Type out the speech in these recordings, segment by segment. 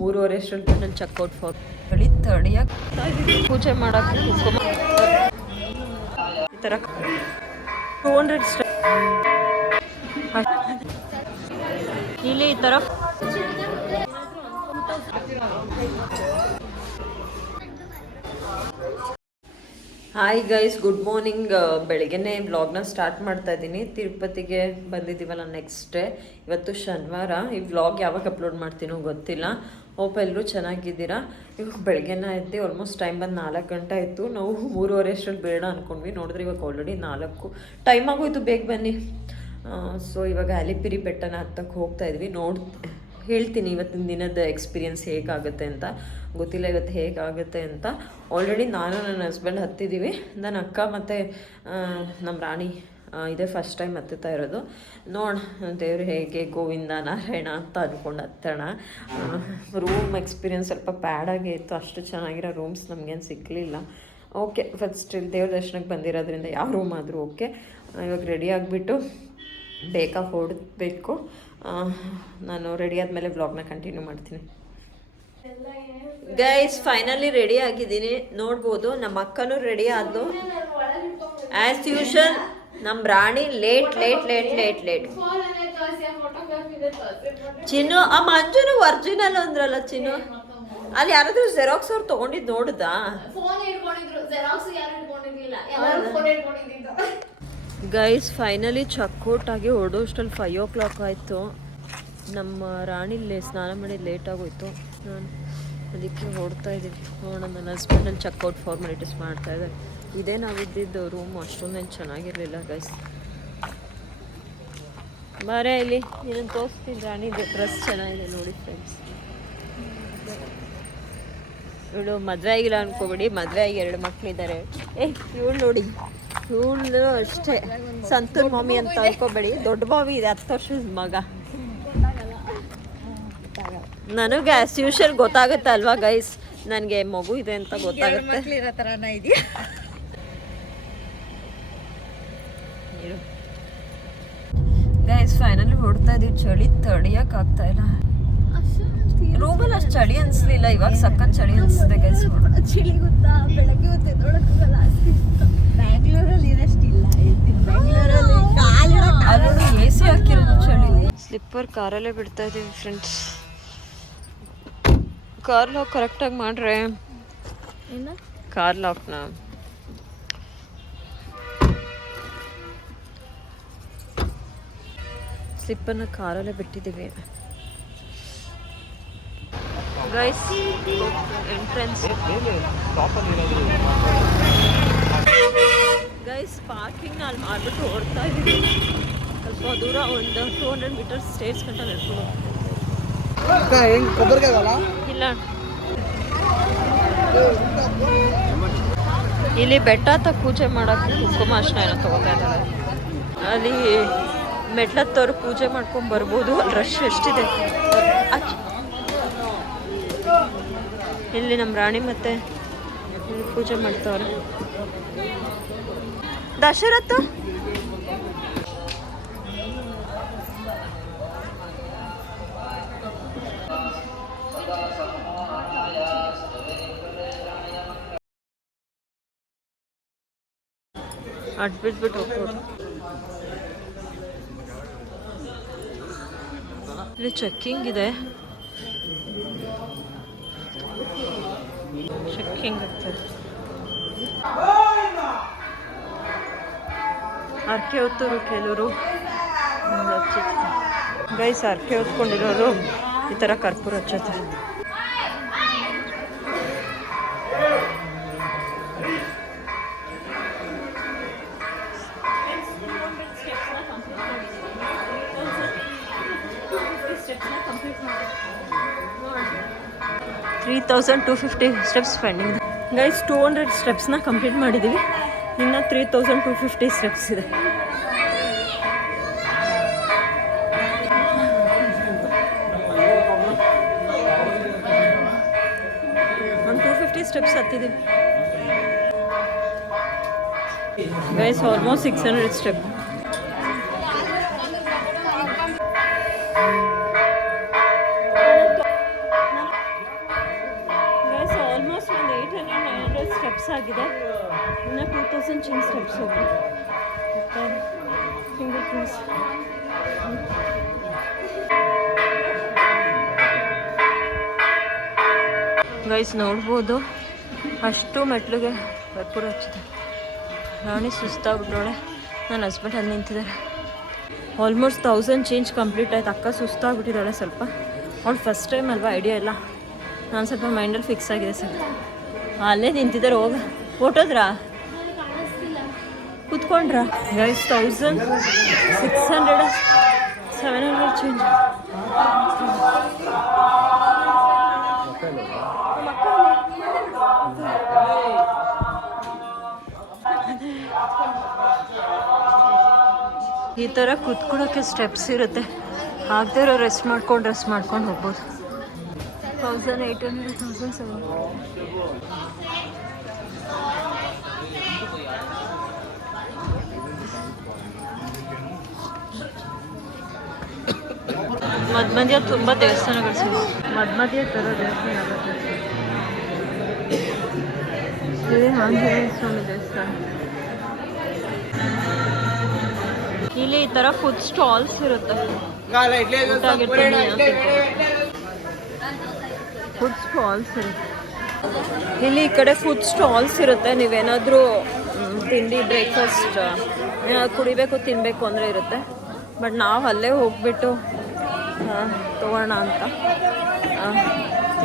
3:30 ಅಷ್ಟರಲ್ಲಿ checkout for ತಡಿಯಕ್ಕೆ ಪೂಜೆ ಮಾಡೋಕ್ಕೆ ಕುಂಕುಮ ಈ ಥರ 200 ಸ್ಟೆಪ್ ಇಲ್ಲಿ ಈ ಥರ ಹಾಯ್ ಗೈಸ್, ಗುಡ್ ಮಾರ್ನಿಂಗ್. ಬೆಳಗ್ಗೆನೇ ವ್ಲಾಗ್ನ ಸ್ಟಾರ್ಟ್ ಮಾಡ್ತಾ ಇದ್ದೀನಿ. ತಿರುಪತಿಗೆ ಬಂದಿದ್ದೀವಲ್ಲ ನೆಕ್ಸ್ಟ್ ಡೇ. ಇವತ್ತು ಶನಿವಾರ. ಈ ವ್ಲಾಗ್ ಯಾವಾಗ ಅಪ್ಲೋಡ್ ಮಾಡ್ತೀನೋ ಗೊತ್ತಿಲ್ಲ. ಹೋಪ್ ಎಲ್ಲರೂ ಚೆನ್ನಾಗಿದ್ದೀರಾ. ಇವಾಗ ಬೆಳಗ್ಗೆನ ಎದ್ದು ಆಲ್ಮೋಸ್ಟ್ ಟೈಮ್ ಬಂದು 4 ಗಂಟೆ ಆಯಿತು. ನಾವು 3:30 ಅಷ್ಟರಲ್ಲಿ ಬೇಡ ಅಂದ್ಕೊಂಡ್ವಿ. ನೋಡಿದ್ರೆ ಇವಾಗ ಆಲ್ರೆಡಿ 4 ಟೈಮ್ ಆಗೋಯ್ತು. ಬೇಗ ಬನ್ನಿ. ಸೊ ಇವಾಗ ಅಲಿಪಿರಿ ಬೆಟ್ಟನ ಹತ್ತಕ್ಕೆ ಹೋಗ್ತಾ ಇದ್ವಿ. ಹೇಳ್ತೀನಿ ಇವತ್ತಿನ ದಿನದ ಎಕ್ಸ್ಪೀರಿಯನ್ಸ್ ಹೇಗಾಗುತ್ತೆ ಅಂತ. ಗೊತ್ತಿಲ್ಲ ಇವತ್ತು ಹೇಗಾಗುತ್ತೆ ಅಂತ. ಆಲ್ರೆಡಿ ನಾನು ನನ್ನ ಹಸ್ಬೆಂಡ್ ಹತ್ತಿದ್ದೀವಿ. ನನ್ನ ಅಕ್ಕ ಮತ್ತು ನಮ್ಮ ರಾಣಿ ಇದೇ ಫಸ್ಟ್ ಟೈಮ್ ಹತ್ತುತ್ತಾ ಇರೋದು. ದೇವ್ರು ಹೇಗೆ ಗೋವಿಂದ ನಾರಾಯಣ ಅಂತ ಅಂದ್ಕೊಂಡು ಹತ್ತೋಣ. ರೂಮ್ ಎಕ್ಸ್ಪೀರಿಯನ್ಸ್ ಸ್ವಲ್ಪ ಬ್ಯಾಡಾಗೇ ಇತ್ತು. ಅಷ್ಟು ಚೆನ್ನಾಗಿರೋ ರೂಮ್ಸ್ ನಮಗೇನು ಸಿಕ್ಕಲಿಲ್ಲ. ಓಕೆ, ಫಸ್ಟ್ ದೇವ್ರ ದರ್ಶನಕ್ಕೆ ಬಂದಿರೋದ್ರಿಂದ ಯಾವ ರೂಮ್ ಆದರೂ ಓಕೆ. ಇವಾಗ ರೆಡಿ ಆಗಿಬಿಟ್ಟು ಬೇಗ ಹೊರಡಬೇಕು. ನಾನು ರೆಡಿ ಆದಮೇಲೆ ವ್ಲಾಗ್ನ ಕಂಟಿನ್ಯೂ ಮಾಡ್ತೀನಿ. ಗೈಸ್, ಫೈನಲಿ ರೆಡಿ ಆಗಿದ್ದೀನಿ. ನೋಡ್ಬೋದು ನಮ್ಮ ಅಕ್ಕನೂ ರೆಡಿ ಆದ್ಲು. ಆ್ಯಸ್ ಯೂಶಲ್ ನಮ್ಮ ರಾಣಿ ಲೇಟ್. ಚಿನ್ನು, ಆ ಮಂಜುನು ಒರಿಜಿನಲ್ ಅಂದ್ರಲ್ಲ ಚಿನ್ನು. ಅಲ್ಲಿ ಯಾರಾದ್ರೂ ಜೆರಾಕ್ಸ್ ಅವ್ರು ತೊಗೊಂಡಿದ್ದು ನೋಡುದಾ? ಗೈಸ್, ಫೈನಲಿ ಚೆಕ್ಔಟ್ ಆಗಿ ಹೊರಡೋಷ್ಟರಲ್ಲಿ 5 o'clock ಆಯಿತು. ನಮ್ಮ ರಾಣಿಲಿ ಸ್ನಾನ ಮಾಡಿ ಲೇಟಾಗೋಯ್ತು. ನಾನು ಅದಕ್ಕೆ ಹೊರಡ್ತಾ ಇದ್ದೀವಿ. ನೋಡೋಣ, ನನ್ನ ಹಸ್ಬೆಂಡಲ್ಲಿ ಚೆಕ್ಔಟ್ ಫಾರ್ಮಾಲಿಟೀಸ್ ಮಾಡ್ತಾಯಿದ್ದಾರೆ. ಇದೇ ನಾವಿದ್ದಿದ್ದು ರೂಮು. ಅಷ್ಟೊಂದೇನು ಚೆನ್ನಾಗಿರಲಿಲ್ಲ ಗೈಸ್. ಬಾರೇ ಇಲ್ಲಿ ನೀನು ತೋರಿಸ್ತೀನಿ. ರಾಣಿದು ಡ್ರೆಸ್ ಚೆನ್ನಾಗಿದೆ ನೋಡಿ ಫ್ರೆಂಡ್ಸ್. ಇವಳು ಮದುವೆ ಆಗಿಲ್ಲ ಅನ್ಕೋಬೇಡಿ, ಮದುವೆ ಆಗಿ 2 ಮಕ್ಕಳಿದ್ದಾರೆ. ಇವಳು ನೋಡಿ, ಇವಳು ಅಷ್ಟೇ ಸಂತೂರ್ ಮಾಮಿ ಅಂತ ಅನ್ಕೋಬೇಡಿ. ದೊಡ್ಡ ಮಾಮಿ ಇದೆ, 10 ವರ್ಷದ ಮಗ. ನನಗೆ ಆ್ಯಸ್ ಯೂಶಲ್ ಗೊತ್ತಾಗುತ್ತೆ ಅಲ್ವಾ ಗೈಸ್, ನನಗೆ ಮಗು ಇದೆ ಅಂತ ಗೊತ್ತಾಗುತ್ತೆ. ಗೈಸ್, ಫೈನಲಿ ಹೊಡ್ತಾ ಇದೀವಿ. ಚಳಿ ತಡಿಯಕ್ಕೆ ಆಗ್ತಾ ಇಲ್ಲ. ರೂಮಲ್ಲಿ ಅಷ್ಟು ಚಳಿ ಅನಿಸ್ಲಿಲ್ಲ. ಇವಾಗ ಸಖತ್ ಚಳಿ ಅನಿಸ್ತಿದೆ ಗೈಸ್. ಚಳಿ ಗೊತ್ತಾ, ಬೆಳಗ್ಗೆ ಹೊತ್ತು ಎದ್ದೊಳಕ್ಕಾಗಲ್ಲ. ಬ್ಯಾಂಗ್ಳೂರಲ್ಲಿ ಇರಷ್ಟಿಲ್ಲ. ಅಲ್ಲಿ ಎ ಸಿ ಹಾಕಿರೋದು ಚಳಿ. ಸ್ಲಿಪ್ಪರ್ ಕಾರಲ್ಲೇ ಬಿಡ್ತಾ ಇದೀವಿ ಫ್ರೆಂಡ್ಸ್. ಕಾರ್ ಲಾಕ್ ಕರೆಕ್ಟಾಗಿ ಮಾಡ್ರೆ. ಕಾರ್ ಲಾಕ್ನ ಸ್ಲಿಪ್ಪರ್ನ ಕಾರಲ್ಲೇ ಬಿಟ್ಟಿದ್ದೀವಿ ಗೈಸ್. ಎಂಟ್ರೆನ್ಸ್ ಗೈಸ್, ಪಾರ್ಕಿಂಗ್ ಅಲ್ಲಿ ಮಾಡ್ಬಿಟ್ಟು ಓಡ್ತಾ ಇದ್ದೀವಿ. ಸ್ವಲ್ಪ ದೂರ ಒಂದು 200 ಮೀಟರ್ಸ್ ಸ್ಟೇಟ್ಸ್ ಗಂಟ ನಡ್ಕೊಂಡು ಇಲ್ಲ. ಇಲ್ಲಿ ಬೆಟ್ಟ ಹತ್ತ ಪೂಜೆ ಮಾಡೋಕ್ಕೆ ಕುಂಕುಮಾರ್ಶನ ಏನೋ ತೊಗೋತಾ ಇದ್ದಾರೆ. ಅಲ್ಲಿ ಮೆಟ್ಲತ್ತವ್ರು ಪೂಜೆ ಮಾಡ್ಕೊಂಡು ಬರ್ಬೋದು. ಅಲ್ಲಿ ರಶ್ ಎಷ್ಟಿದೆ. ಇಲ್ಲಿ ನಮ್ಮ ರಾಣಿ ಮತ್ತೆ ಪೂಜೆ ಮಾಡ್ತವ್ರೆ. ದಶರಥ ಅಡ್ಬಿಟ್ಬಿಟ್ಟು ಹೋಗ್ಬೋದು. ಇಲ್ಲಿ ಚೆಕ್ಕಿಂಗ್ ಇದೆ. ಚೆಕ್ಕಿಂಗ್ ಆಗ್ತದೆ. ಅರ್ಕೆ ಹೊತ್ತರು ಕೆಲವರು ಗೈಸ್. ಅರ್ಕೆ ಹೊತ್ಕೊಂಡಿರೋರು ಈ ಥರ ಕರ್ಪೂರ ಹಚ್ಚುತ್ತಾರೆ. $3,250 ಸ್ಟೆಪ್ಸ್ ಪೆಂಡಿಂಗ್ ಗೈಸ್. 200 ಸ್ಟೆಪ್ಸ್ನ ಕಂಪ್ಲೀಟ್ ಮಾಡಿದ್ದೀವಿ. ಇನ್ನು 3,250 ಸ್ಟೆಪ್ಸ್ ಇದೆ. ಒಂದು 250 ಸ್ಟೆಪ್ಸ್ ಹತ್ತಿದ್ದೀವಿ ಗೈಸ್. Almost 600 step. ಸ್ಟೆಪ್ಸ್ ಆಗಿದೆ, ಇನ್ನು 2000 ಚೇಂಜ್ ಸ್ಟೆಪ್ಸ್ ಹೋಗ್ಬೇಕು. ಮತ್ತು ಫಿಂಗರ್ ಕ್ರಾಸ್. ಗೈಸ್ ನೋಡ್ಬೋದು ಅಷ್ಟು ಮೆಟ್ಲಿಗೆ ಭರ್ಪೂರ ಹಚ್ಚಿದೆ. ರಾಣಿ ಸುಸ್ತಾಗ್ಬಿಟ್ಟೋಳೆ, ನನ್ನ ಹಸ್ಬೆಂಡ್ ಅಲ್ಲಿ ನಿಂತಿದ್ದಾರೆ. ಆಲ್ಮೋಸ್ಟ್ 1000 ಚೇಂಜ್ ಕಂಪ್ಲೀಟ್ ಆಯ್ತು. ಅಕ್ಕ ಸುಸ್ತಾಗ್ಬಿಟ್ಟಿದ್ದಾಳೆ ಸ್ವಲ್ಪ. ಅವಳು ಫಸ್ಟ್ ಟೈಮ್ ಅಲ್ವಾ, ಐಡಿಯಾ ಇಲ್ಲ. ನಾನು ಸ್ವಲ್ಪ ಮೈಂಡಲ್ಲಿ ಫಿಕ್ಸ್ ಆಗಿದೆ ಸರ್. ಅಲ್ಲೇ ನಿಂತಿದ್ದಾರೆ, ಹೋಗ ಹೊಟ್ಟೋದ್ರಾ ಕೂತ್ಕೊಂಡ್ರಾ ಗೈಸ್. 1600 700 ಚೇಂಜ್. ಈ ಥರ ಕೂತ್ಕೊಳ್ಳೋಕ್ಕೆ ಸ್ಟೆಪ್ಸ್ ಇರುತ್ತೆ, ಆಗದೇ ಇರೋ ರೆಸ್ಟ್ ಮಾಡ್ಕೊಂಡು ಹೋಗ್ಬೋದು. 1800 1700. ಮಧ್ಯ ತುಂಬ ದೇವಸ್ಥಾನಗಳು ಸಿಗುತ್ತೆ. ಮಧ್ಯ ಥರ ದೇವಸ್ಥಾನ ಆಗುತ್ತೆ. ಇದು ಆಂಜನೇಯ ಸ್ವಾಮಿ ದೇವಸ್ಥಾನ. ಇಲ್ಲಿ ಈ ಥರ ಫುಡ್ ಸ್ಟಾಲ್ಸ್ ಇರುತ್ತೆ. ಫುಡ್ ಸ್ಟಾಲ್ಸ್ ಇರುತ್ತೆ ಇಲ್ಲಿ. ಈ ಕಡೆ ಫುಡ್ ಸ್ಟಾಲ್ಸ್ ಇರುತ್ತೆ. ನೀವೇನಾದರೂ ತಿಂಡಿ ಬ್ರೇಕ್ಫಾಸ್ಟ್ ಏನಾದ್ರು ಕುಡಿಬೇಕು ತಿನ್ನಬೇಕು ಅಂದರೆ ಇರುತ್ತೆ. ಬಟ್ ನಾವು ಅಲ್ಲೇ ಹೋಗ್ಬಿಟ್ಟು ತೊಗೋಣ ಅಂತ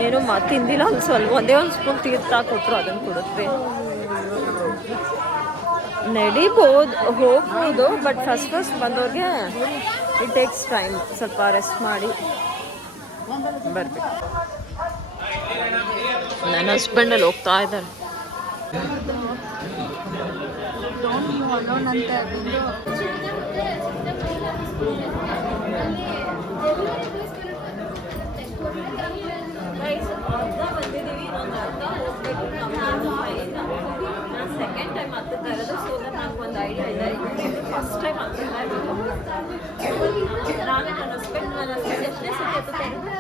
ಏನು ತಿಂದಿಲ್ಲ. ಒಂದು ಸ್ವಲ್ಪ ಒಂದೇ ಒಂದು ಸ್ಪೂನ್ ತೀರ್ಥ ಕೊಟ್ಟರು, ಅದನ್ನು ಕೊಡುತ್ತೆ. ನಡಿಬೋದು, ಹೋಗ್ಬೋದು. ಬಟ್ ಫಸ್ಟ್ ಬಂದವ್ರಿಗೆ ಇಟ್ ಟೇಕ್ಸ್ ಟೈಮ್. ಸ್ವಲ್ಪ ರೆಸ್ಟ್ ಮಾಡಿ ಬರ್ಬೇಕು. ನನ್ನ ಹಸ್ಬೆಂಡಲ್ಲಿ ಹೋಗ್ತಾ ಇದ್ದಾರೆ. ಸೆಕೆಂಡ್ ಟೈಮ್ ಹತ್ತುತ್ತಾ ಇರೋದು. ಸೊ ನನಗೆ ಒಂದು ಐಡಿಯಾ ಇದೆ. ಫಸ್ಟ್ ಟೈಮ್ ಹತ್ತುತ್ತಾ ಇರೋದು. ನಾನು ನನ್ನ ಹಸ್ಬೆಂಡ್ ಎಷ್ಟನೇ ಸತಿ ಹತ್ತುತ್ತಾ ಇರೋದು?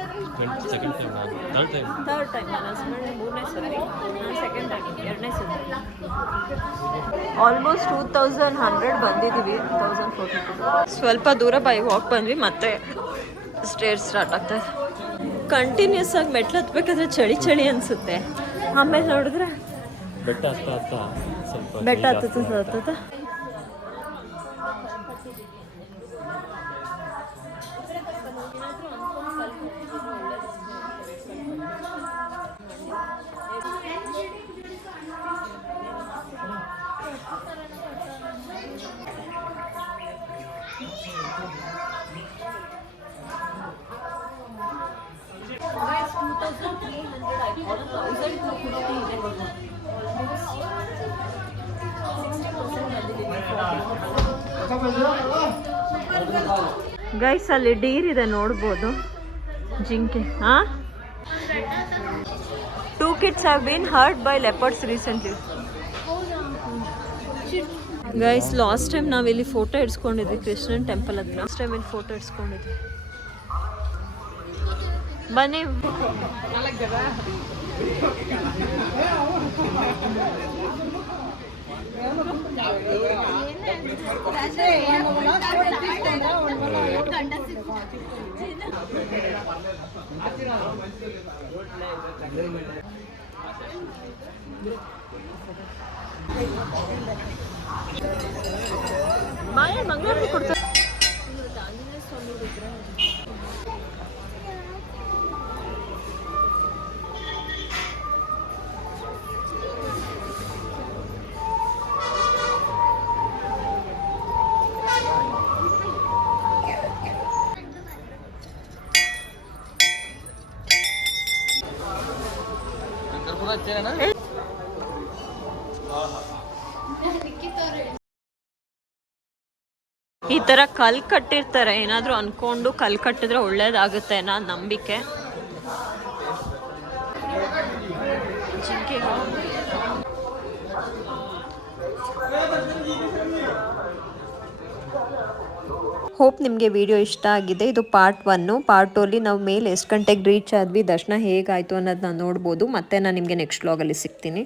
Third time. ನನ್ನ ಹಸ್ಬೆಂಡ್ 3ನೇ ಸತಿ, ನಾನು ಸೆಕೆಂಡ್ ಟೈಮ್ 2ನೇ ಸತಿ. ಆಲ್ಮೋಸ್ಟ್ 2100 ಬಂದಿದ್ದೀವಿ. 1400. ಸ್ವಲ್ಪ ದೂರ ಬೈ ವಾಕ್ ಬಂದ್ವಿ, ಮತ್ತೆ ಸ್ಟೇರ್ ಸ್ಟಾರ್ಟ್ ಆಗ್ತದೆ. ಕಂಟಿನ್ಯೂಸ್ ಆಗಿ ಮೆಟ್ಲು ಹತ್ಬೇಕಾದ್ರೆ ಚಳಿ ಅನಿಸುತ್ತೆ. ಆಮೇಲೆ ನೋಡಿದ್ರೆ ಬೆಟ್ಟ ಹತ್ತುತ್ತಾ ಗೈಸ್ ಅಲ್ಲಿ ಡೀರ್ ಇದೆ ನೋಡ್ಬೋದು, ಜಿಂಕೆ. ಹಾಂ, 2 kids have been hurt by leopards recently. Guys last time ನಾವಿಲ್ಲಿ ಫೋಟೋ ಇಡ್ಸ್ಕೊಂಡಿದ್ವಿ ಕೃಷ್ಣನ್ ಟೆಂಪಲ್ ಹತ್ರ. ಲಾಸ್ಟ್ ಟೈಮ್ ಇಲ್ಲಿ ಫೋಟೋ ಇಡ್ಸ್ಕೊಂಡಿದ್ವಿ. ಬನ್ನಿ. ಮಾಯ ಮಂಗಳೂರಿಗೆ ಕೊಡ್ತಾರೆ. ಆಂಜನೇಯ ಸ್ವಾಮಿ ವಿಗ್ರಹ. ಈ ತರ ಕಲ್ ಕಟ್ಟಿರ್ತಾರೆ, ಏನಾದ್ರೂ ಅನ್ಕೊಂಡು ಕಲ್ ಕಟ್ಟಿದ್ರೆ ಒಳ್ಳೇದಾಗುತ್ತೆ ಅನ್ನೋ ನಂಬಿಕೆ. ಹೋಪ್ ನಿಮಗೆ ವಿಡಿಯೋ ಇಷ್ಟ ಆಗಿದೆ. ಇದು ಪಾರ್ಟ್ 1. ಪಾರ್ಟ್ 2ಅಲ್ಲಿ ನಾವು ಮೇಲೆ ಎಷ್ಟು ಗಂಟೆಗೆ ರೀಚ್ ಆದ್ವಿ, ದರ್ಶನ ಹೇಗಾಯಿತು ಅನ್ನೋದನ್ನ ನೋಡ್ಬೋದು. ಮತ್ತೆ ನಾನು ನಿಮಗೆ ನೆಕ್ಸ್ಟ್ ವ್ಲಾಗಲ್ಲಿ ಸಿಗ್ತೀನಿ.